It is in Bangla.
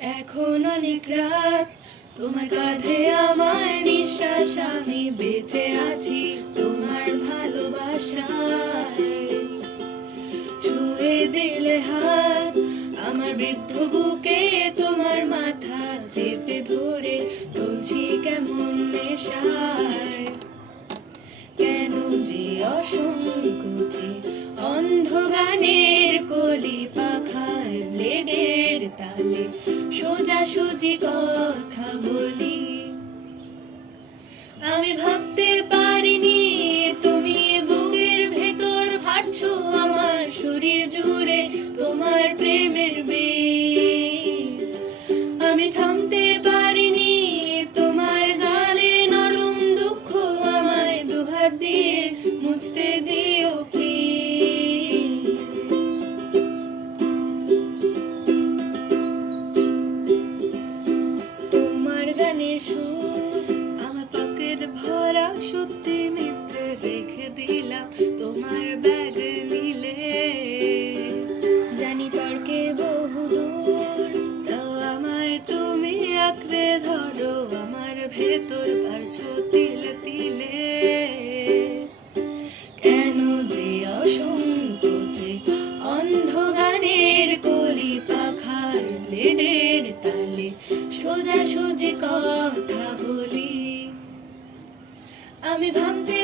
এখন অনেক রাত, তোমার কাঁধে আমার নিঃশ্বাস, আমি বেঁচে আছি তোমার ভালোবাসায়। ছুঁয়ে দিলে হাত আমার বৃদ্ধ বুকে, তোমার মাথা চেপে ধরে তুলছি কেমন নেশায়। কেন যে অসংকোচে অন্ধ গানের কলি পাখার ব্লেডের তালে সোজাসুজি কথা বলি। আমি ভাবতে পারিনি তুমি বুকের ভেতর ভাটছো আমার শরীর জুড়ে তোমার প্রেমের বীজ। আমি থামতে পারিনি তোমার গালে নরম দুঃখ, আমায় দুহাত দিয়ে মুছতে দিও প্লিজ। তোমার গানের সুর আমার পকেট ভরা, সত্যি মিথ্যে রেখে দিলাম তোমার ব্যাগ নিলে। জানি তর্কে বহুদূর, তাও আমায় তুমি আঁকড়ে ধরো, আমার ভেতর পারছো তিলে তিলে। কেন যে অসংকোচে অন্ধ গানের কলি পাখার ব্লেডের তালে সোজাসুজি কথা বলি। আমি ভাবতে